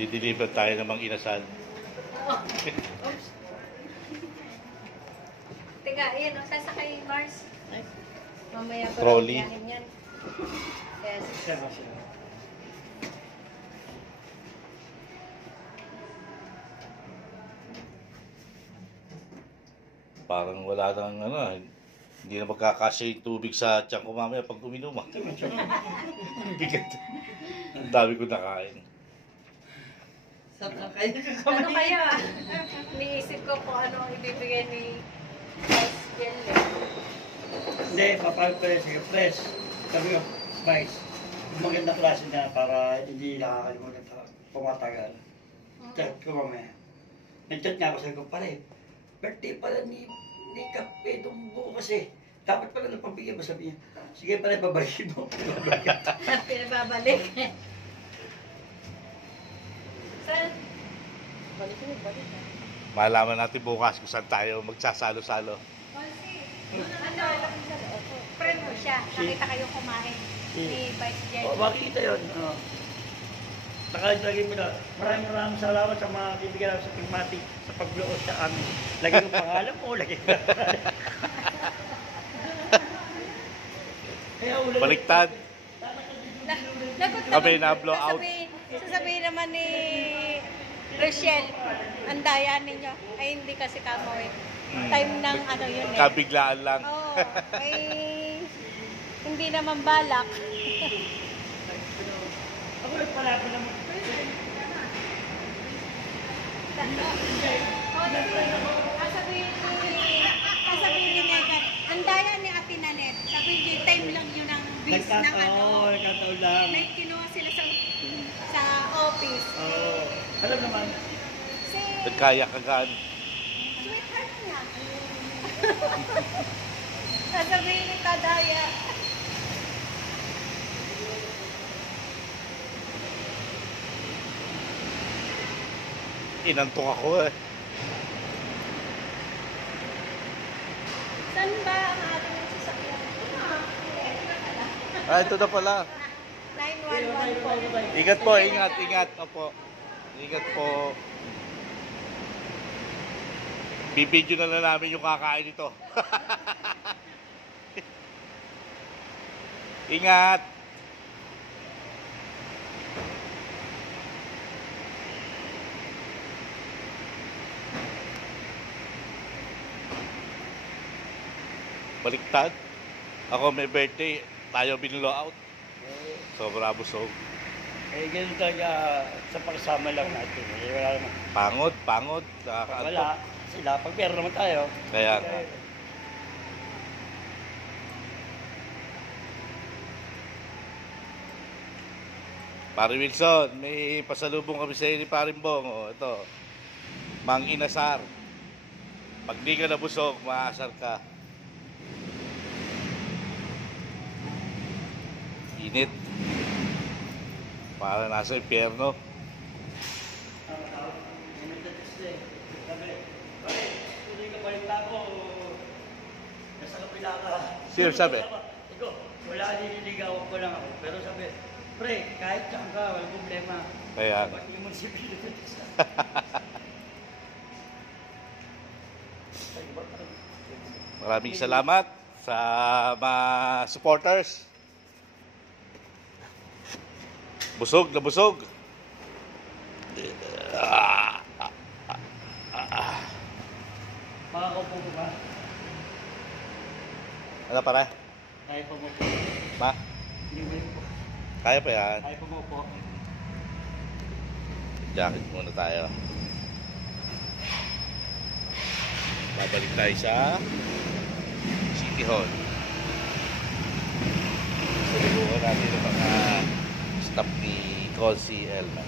Dideliver tayo ng Mang Inasal. Oops. Teka, ayan o, sasakay Mars. Mamaya ko Trolley. yan. Yes. Parang wala nang hindi na magkakasya yung tubig sa tiyan ko mamaya pag uminom. Bigat. Ang dami ko nakain. Sarap kayo. Ano kaya? Niisip ko kung ano ang ibibigay ni Vice Jelly. Hindi, papagpres, press. Sabi ko, Vice, magandang klase na para hindi nakakalimutan pumatagal. Chat ko mamaya. Nag-chat nga ako, sabi ko, pare, birthday pala ni Kape itong bukas eh. Dapat pala napabigyan mo, sabi niya. Sige pare, babalikin mo. Pinababalik. Saan? Balik. Malaman natin bukas kung saan tayo magsasalo-salo. Ano? Friend mo siya. Nakita kayo kumain ni Vice Jelly. O, makikita yun. Nakalagay mo na, maraming salamat sa mga kaibigan namin sa Pigmati sa pag-bloot sa amin. Lagay mo pangalan mo, lagay mo. Baliktad. Kami na blow out. Sasabihin naman ni Rochelle, ang daya ninyo. Ay hindi kasi kamo eh. Time ng ano yun eh. Kabiglaan lang. Oo. Ay hindi naman balak. Ako nagpalapa naman. Sasabihin ni Megan, ang daya ni Ate Nanet. Sabihin niya, time lang yun ang bis ng ano. Oo, nagkataon lang. May kinuha sila sa office. Oo. Alam naman. Si Nagkaya-kagaan. sweetheart niya. Sasabihin ni Tadaya. Inantok ako eh. Saan ba ang ating sasakyan? Ito na pala. 911 po. Ingat po, ingat. Opo. Ingat po. Bibidyo na lang namin yung kakain nito. Ingat. Baliktad. Ako may birthday, tayo binulo out. Sobra busog. Eh, ganun talaga sa pagsama lang natin. Eh, wala naman. Pangod. Wala. Sila, pag meron naman tayo. Kaya nga. Pare Wilson, may pasalubong kami sa iyo ni Parimbong. O, ito. Mang Inasar. Pag di ka nabusog, maasar ka. Init. Para nasa impyerno. Sino sabi? Iko, wala nililigawan ko lang ako. Pero sabi, pre, kahit saan ka, walang problema. Kaya. Ba't yung munisipyo sa Maraming salamat sa mga supporters. Busog na busog. Makakaupo mo ba? Ano para? Kaya pa mo po. Ma? Hindi mo po. Kaya pa yan. Kaya pa mo po. Jacket muna tayo. Babalik tayo sa City Hall. Subukan natin ang mga staff ni Cozy Elman.